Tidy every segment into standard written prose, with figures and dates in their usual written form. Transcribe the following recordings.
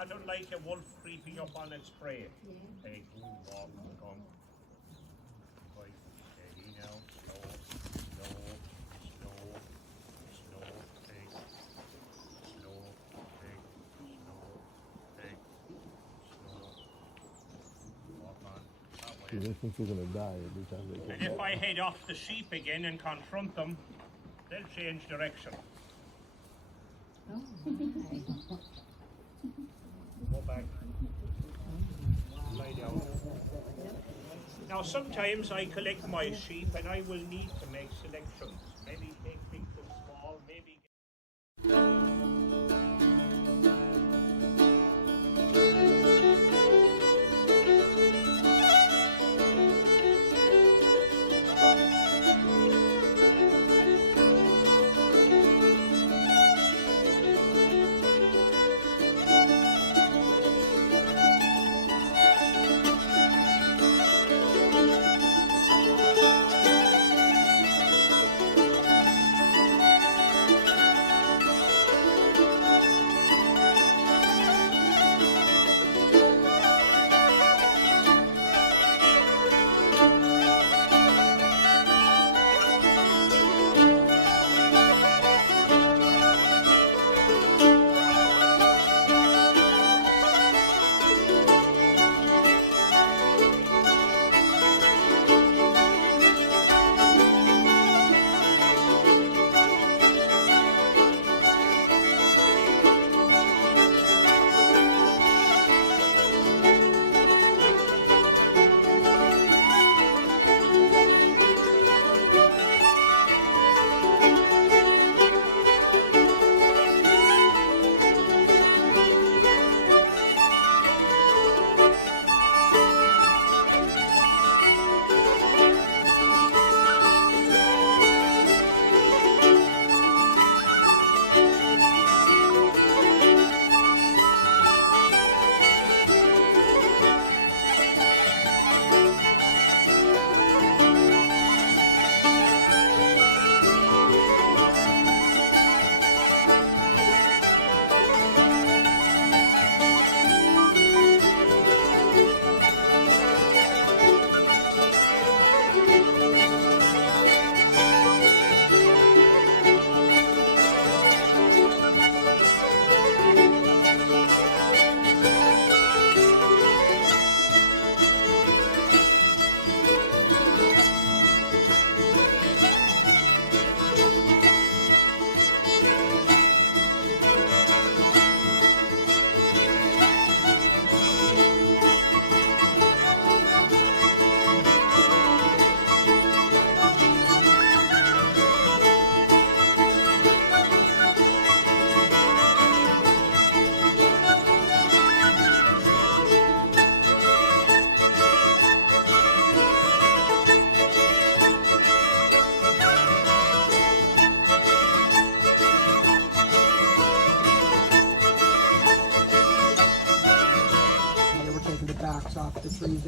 Not unlike a wolf creeping up on its prey. Take walk, come. Quite steady now. Slow, take. Slow, take. Walk on. That way. You think you're gonna die every time they come And if back. I head off the sheep again and confront them, they'll change direction. Go back. Lie down. Now sometimes I collect my sheep and I will need to make selections. Maybe take big to small, maybe...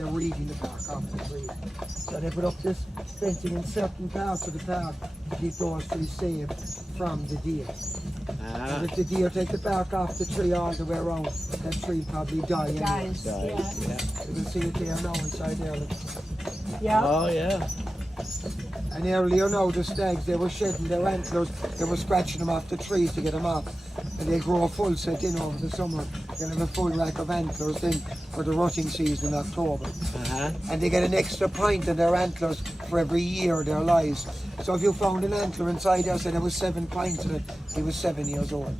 they were eating the bark off the tree. So they put up this fencing in certain parts of the park to keep those trees safe from the deer. And if the deer take the bark off the tree all the way around, that tree probably die anyway. Guys, yeah. You can see it there now inside there. Look. Yeah. Oh, yeah. And earlier now the stags, they were shedding their antlers, they were scratching them off the trees to get them off. And they grow a full set in over the summer. They'll have a full rack of antlers then for the rutting season in October. And they get an extra pint in their antlers for every year of their lives. So if you found an antler inside there, say there was 7 pints in it, he was 7 years old.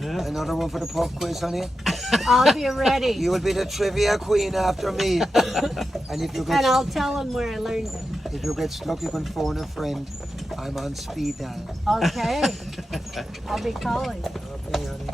Another one for the pub quiz, honey. I'll be ready. You will be the trivia queen after me. And if you get And I'll tell him where I learned it. if you get stuck, you can phone a friend. I'm on speed dial. Okay. I'll be calling. Okay, honey.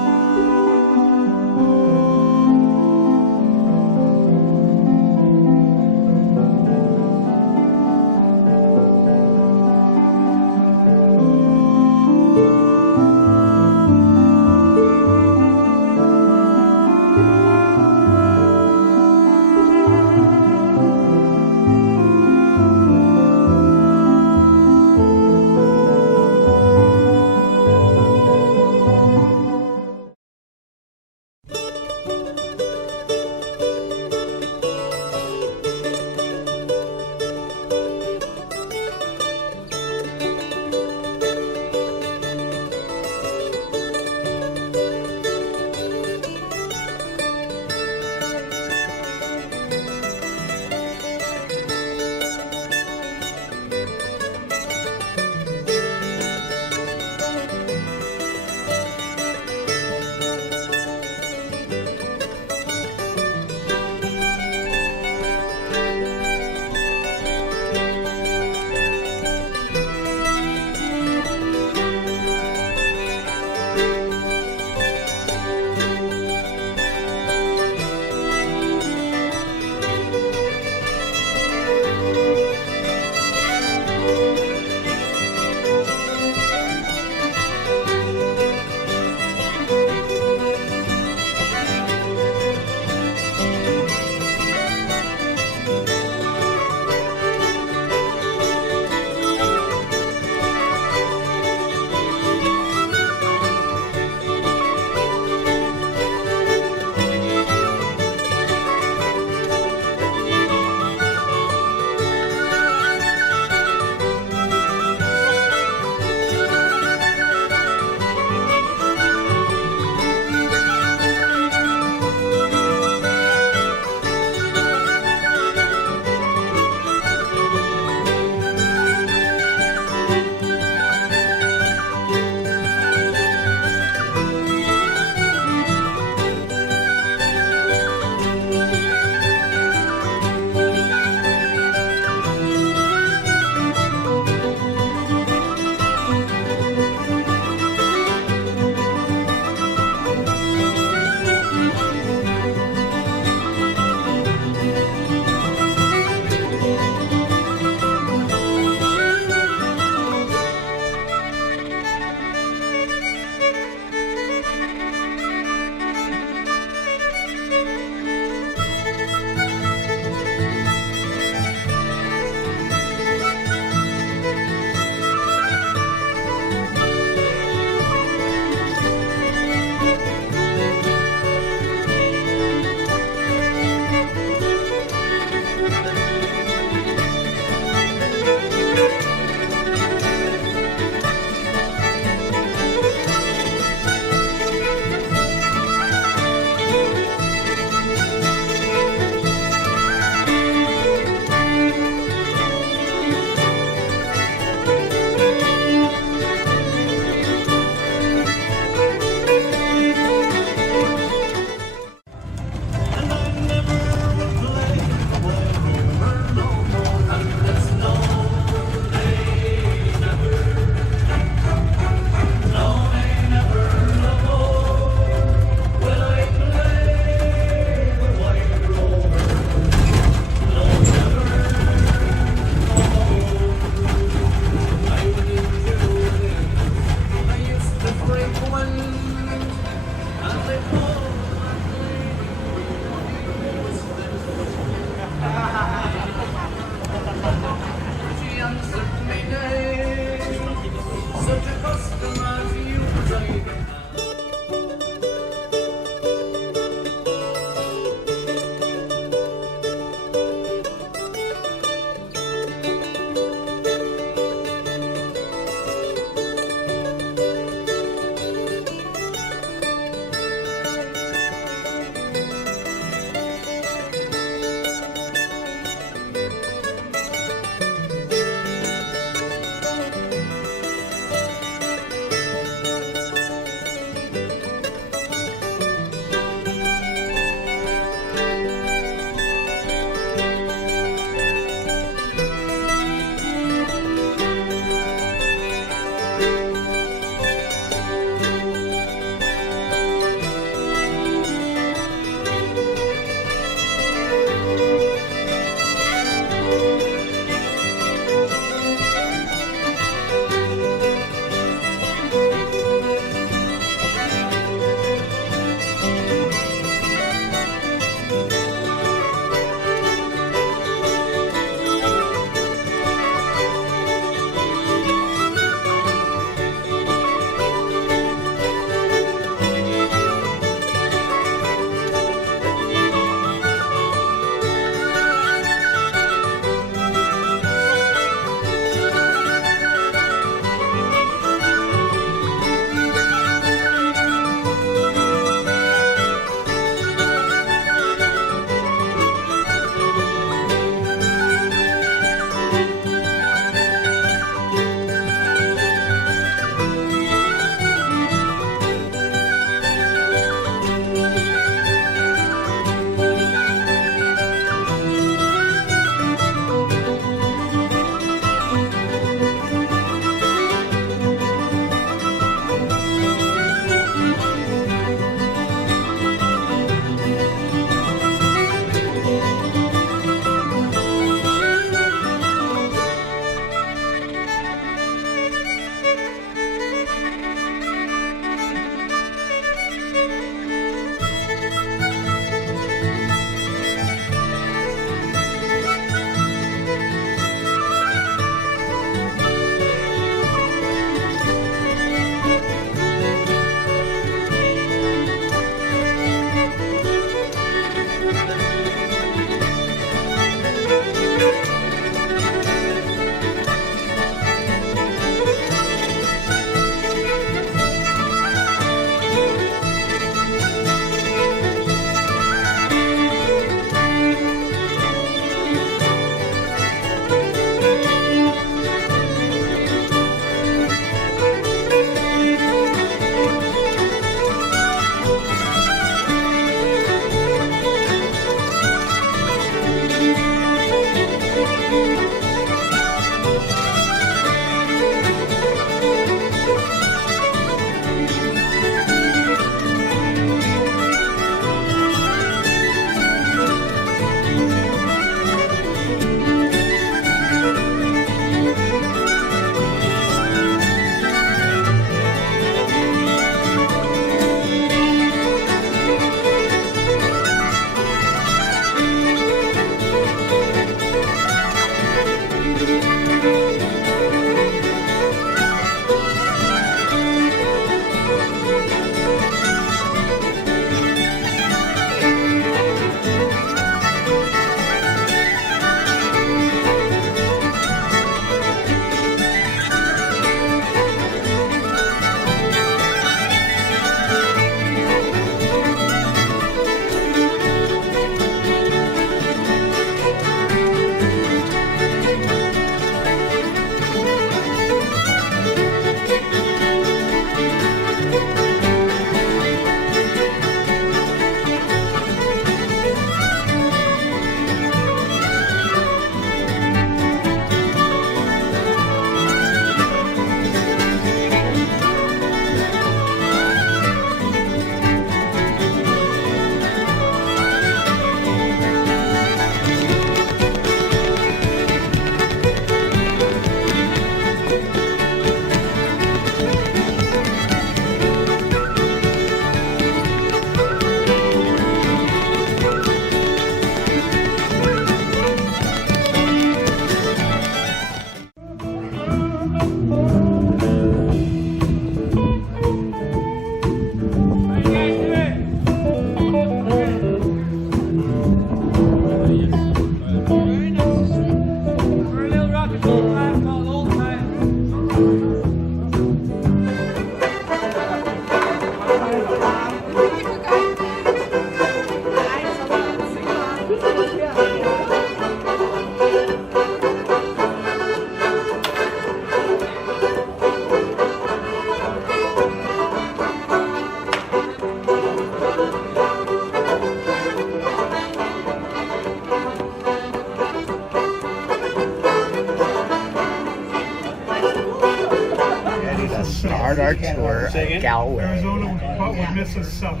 to start our tour of Galway. Arizona, what would miss us south?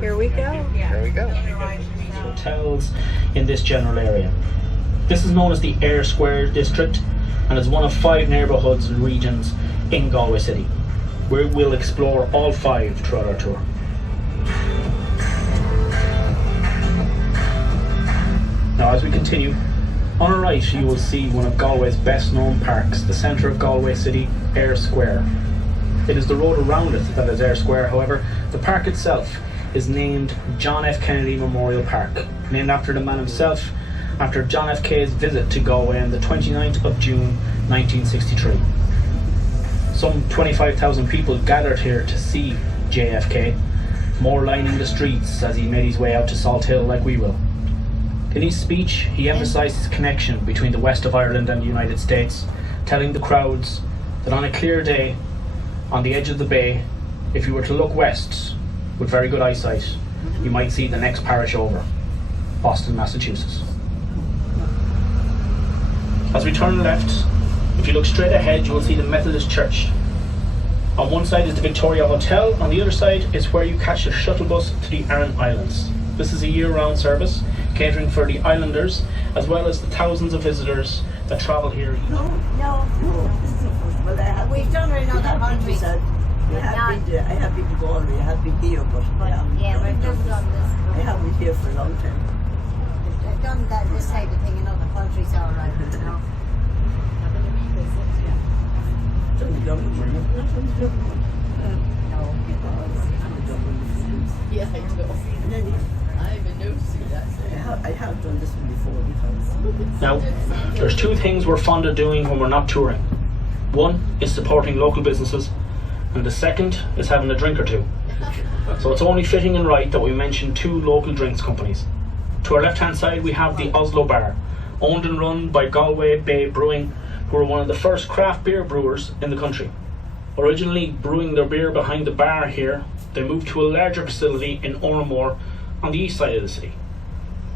Here we go. Here we go. Hotels in this general area. This is known as the Eyre Square district and is one of 5 neighbourhoods and regions in Galway City. We will explore all 5 throughout our tour. Now as we continue, on our right you will see one of Galway's best known parks, the centre of Galway City, Eyre Square. It is the road around it that is Eyre Square, however, the park itself is named John F. Kennedy Memorial Park, named after the man himself, after John F. K's visit to Galway on the 29th of June 1963. Some 25,000 people gathered here to see JFK, more lining the streets as he made his way out to Salt Hill like we will. In his speech, he emphasised his connection between the west of Ireland and the United States, telling the crowds that on a clear day, on the edge of the bay, if you were to look west with very good eyesight, you might see the next parish over, Boston, Massachusetts. As we turn left, if you look straight ahead, you will see the Methodist Church. On one side is the Victoria Hotel, on the other side is where you catch a shuttle bus to the Aran Islands. This is a year-round service, catering for the islanders, as well as the thousands of visitors that travel here. No. Well, we've done it in other countries. I have been to Galway, I have been here, but Yeah, we've just done I this. haven't been here for a long time. I've done that, this type of thing in other countries, all right. You know. Done Dublin, Yeah, I do. I even noticed that. I have done this one before. Now, there's 2 things we're fond of doing when we're not touring. One is supporting local businesses, and the second is having a drink or two. So it's only fitting and right that we mention 2 local drinks companies. To our left-hand side we have the Oslo Bar, owned and run by Galway Bay Brewing, who are one of the first craft beer brewers in the country. Originally brewing their beer behind the bar here, they moved to a larger facility in Tullamore on the east side of the city.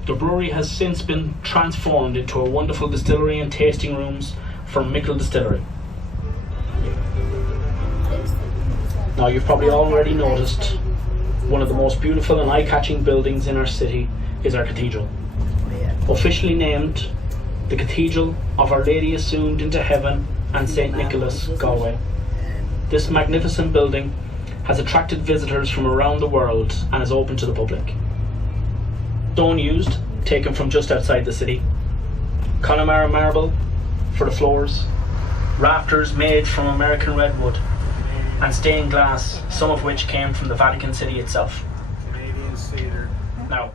The brewery has since been transformed into a wonderful distillery and tasting rooms for Mickle Distillery. Now you've probably already noticed one of the most beautiful and eye-catching buildings in our city is our cathedral. Officially named the Cathedral of Our Lady Assumed into Heaven and St. Nicholas, Galway. This magnificent building has attracted visitors from around the world and is open to the public. Stone used, taken from just outside the city. Connemara marble for the floors. Rafters made from American redwood. And stained glass, some of which came from the Vatican City itself. Now,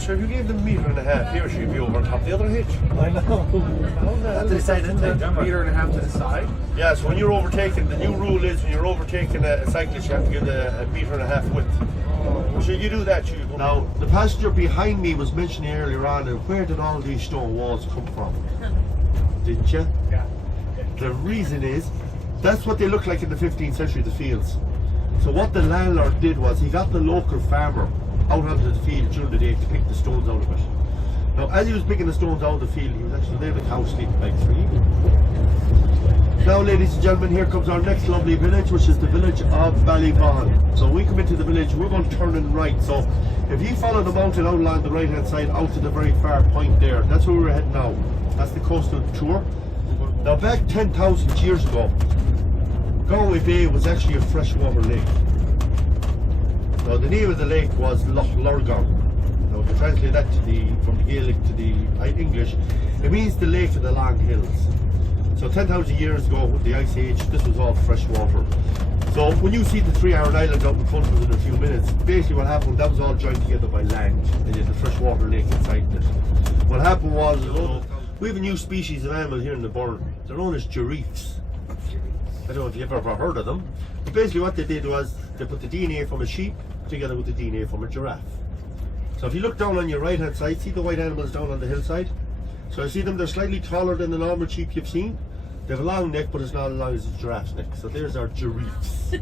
But sure, if you gave them a metre and a half here, she'd be over on top of the other hitch. I know. That's the side, isn't it? Metre and a half to the side. Yeah, so when you're overtaking, the new rule is when you're overtaking a cyclist, you have to give a metre and a half width. So you do that, you go. Now, the passenger behind me was mentioning earlier on, where did all these stone walls come from? Didn't you? Yeah. The reason is, that's what they look like in the 15th century, the fields. So what the landlord did was, he got the local farmer out onto the field during the day to pick the stones out of it. Now, as he was picking the stones out of the field, he was actually there with house sleeping bags for evening. Now, ladies and gentlemen, here comes our next lovely village, which is the village of Ballyvaughan. So we come into the village, we're going to turn in right. So if you follow the mountain out along the right hand side out to the very far point there, that's where we're heading now. That's the coastal tour. Now, back 10,000 years ago, Galway Bay was actually a freshwater lake. Now, the name of the lake was Loch Lurgan. Now, to translate that from the Gaelic to the English, it means the lake of the long hills. So 10,000 years ago, with the Ice Age, this was all fresh water. So when you see the 3-hour island out in front of us in a few minutes, basically what happened, that was all joined together by land, and there's a freshwater lake inside it. What happened was, we have a new species of animal here in the Burren. They're known as giraffes. I don't know if you've ever heard of them. But basically what they did was, they put the DNA from a sheep together with the DNA from a giraffe. So if you look down on your right hand side, see the white animals down on the hillside? So you see them, they're slightly taller than the normal sheep you've seen. They have a long neck, but it's not as long as a giraffe's neck. So there's our giraffes.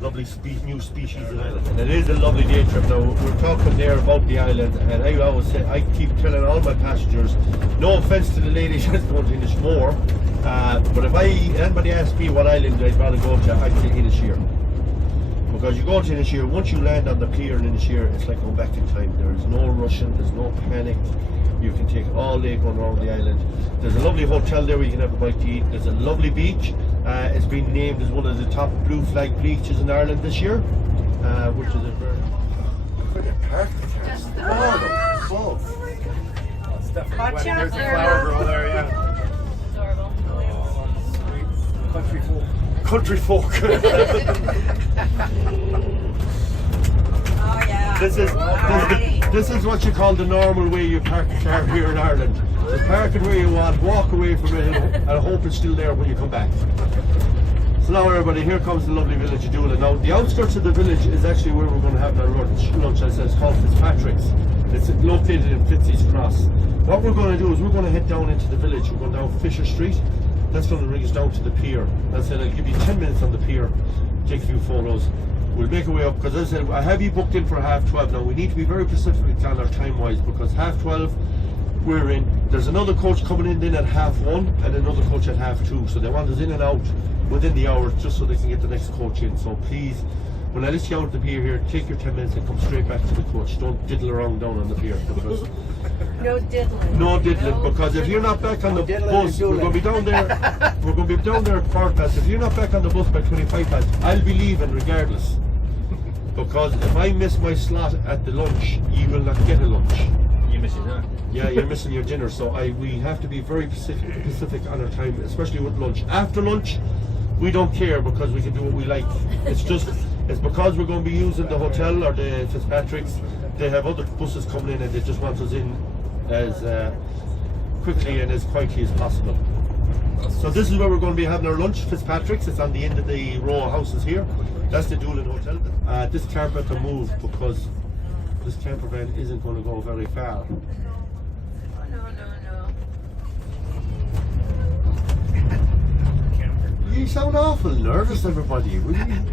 Lovely new species of island. And it is a lovely day trip. Now, we're talking there about the island, and I always say, I keep telling all my passengers, no offence to the ladies that's going to Inishmore, but if anybody asks me what island I'd rather go to, I'd say Inisheer. Because you go to Inisheer, once you land on the pier in Inisheer, it's like going back in time. There's no rushing, there's no panic. You can take all day going around the island. There's a lovely hotel there where you can have a bite to eat. There's a lovely beach. It's been named as one of the top blue flag beaches in Ireland this year, which is a very... Where they park the cars? Oh, It's definitely there's a flower girl there, yeah. Adorable. Oh, sweet. Country folk. country folk. This is what you call the normal way you park a car here in Ireland. Just park it where you want, walk away from it, and hope it's still there when you come back. So now everybody, here comes the lovely village of Dublin. Now the outskirts of the village is actually where we're going to have our lunch. As I said, it's called Fitzpatrick's. It's located in Fitz's Cross. What we're going to do is we're going to head down into the village. We're going down Fisher Street. That's going to bring us down to the pier. As I said, I'll give you 10 minutes on the pier, take a few photos. We'll make our way up, because as I said, I have you booked in for 12:30. Now we need to be very specific on our time wise, because 12:30 we're in. There's another coach coming in then at 1:30 and another coach at 2:30. So they want us in and out within the hour, just so they can get the next coach in. So please, when I list you out at the pier here, take your 10 minutes and come straight back to the coach. Don't diddle around down on the pier. Because no diddling. No diddling, because if you're not back on the bus, we're going to be down there. We're going to be down there at 4:15. If you're not back on the bus by 25 past, I'll be leaving regardless. Because if I miss my slot at the lunch, you will not get a lunch. You miss your dinner. Yeah, you're missing your dinner. So we have to be very specific on our time, especially with lunch. After lunch, we don't care, because we can do what we like. It's because we're going to be using the hotel or the Fitzpatrick's. They have other buses coming in, and they just want us in as quickly and as quietly as possible. So this is where we're going to be having our lunch, Fitzpatrick's. It's on the end of the row of houses here. That's the Dublin Hotel. This carpet to move, because this camper van isn't going to go very far. No. You sound awful nervous, everybody. Will you?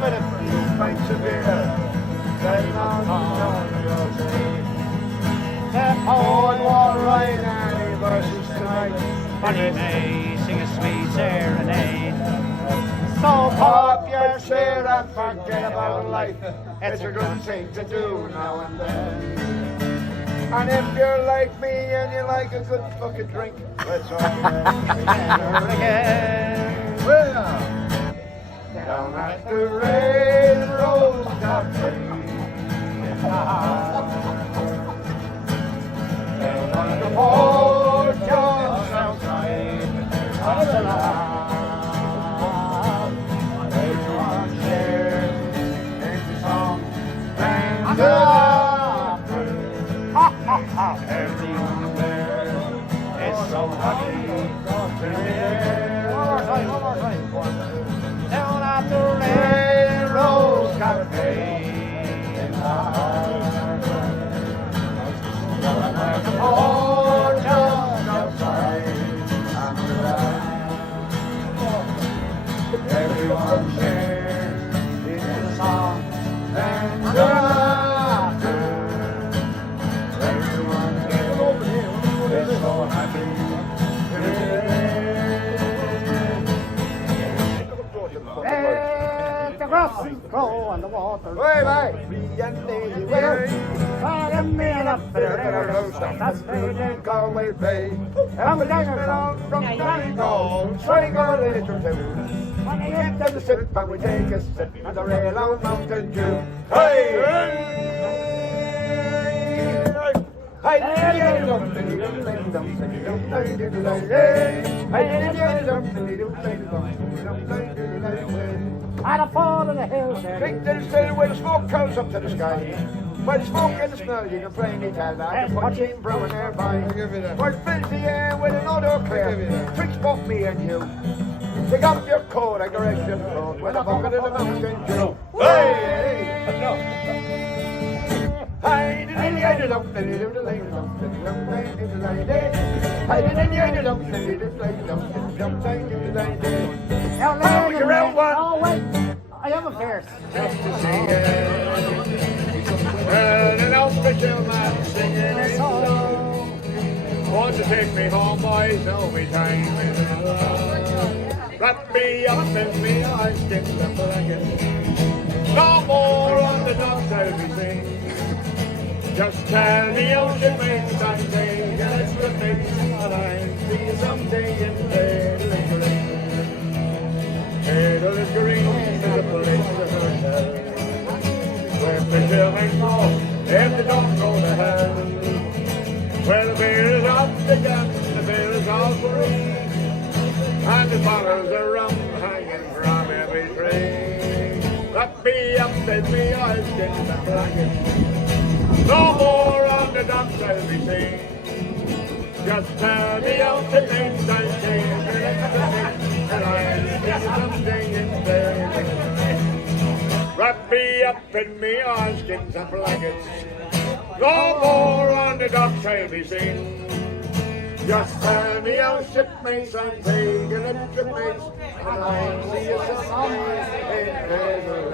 with a few pints of beer. Then on your tree. The Cold War right anniversaries tonight. Funny May, sing a sweet serenade. So pop your shit and forget about life. It's a good thing to do now and then. And if you're like me and you like a good fucking drink, let's all get again. Well, down at the railroad cafe, down on the porch just outside of the line, everyone shares in the song and the everyone there is so happy to be there. One more time. Down at the railroad cafe in down at the porch just outside everyone shares in the song and the laughter. Everyone is so happy. Let the grasses grow on the water. Way back, me and the way. Follow me up there. That's the Galway Bay. And we're hanging around from Sligo, Sligo little town. When we get to the sip, and we take a sip on the rail on Mountain Dew. Hey! At the fall of the hills there. Drink to the still where the smoke curls up to the sky. Where the smoke and the smell you can plainly tell that. The punching brewing nearby. Where it fills the air with an odour clear. Twixt both me and you. Pick up your coat and direct your throat with a bucket of the Mountain Dew. Hey! Now, you're out one. Oh, wait. I have a verse. Just to see it. Well, an official man singing a song. Want to take me home, boys? No, me time is long. Wrap me up in me eyes, get the blanket. No more on the docks I'll be singing. Just tell the ocean makes that thing, and it's the mix, and I'll see you someday in Dublin. Dublin Green is a place to hotel, where the children go, and they don't go to hell. Where the beer is off the gun, the beer is all free, and the bottles of rum hanging from every tree. Wrap me up in me eyes, get the blanket. No more on the docks I'll be seen. Just tell the ocean makes that thing, and it's the mix, and I'll see something in there. Wrap me up in me oilskins and blankets. No more on the docks I'll be seen. Just tell me how shipmates and take an extra mates, and I'll see you sometime in heaven.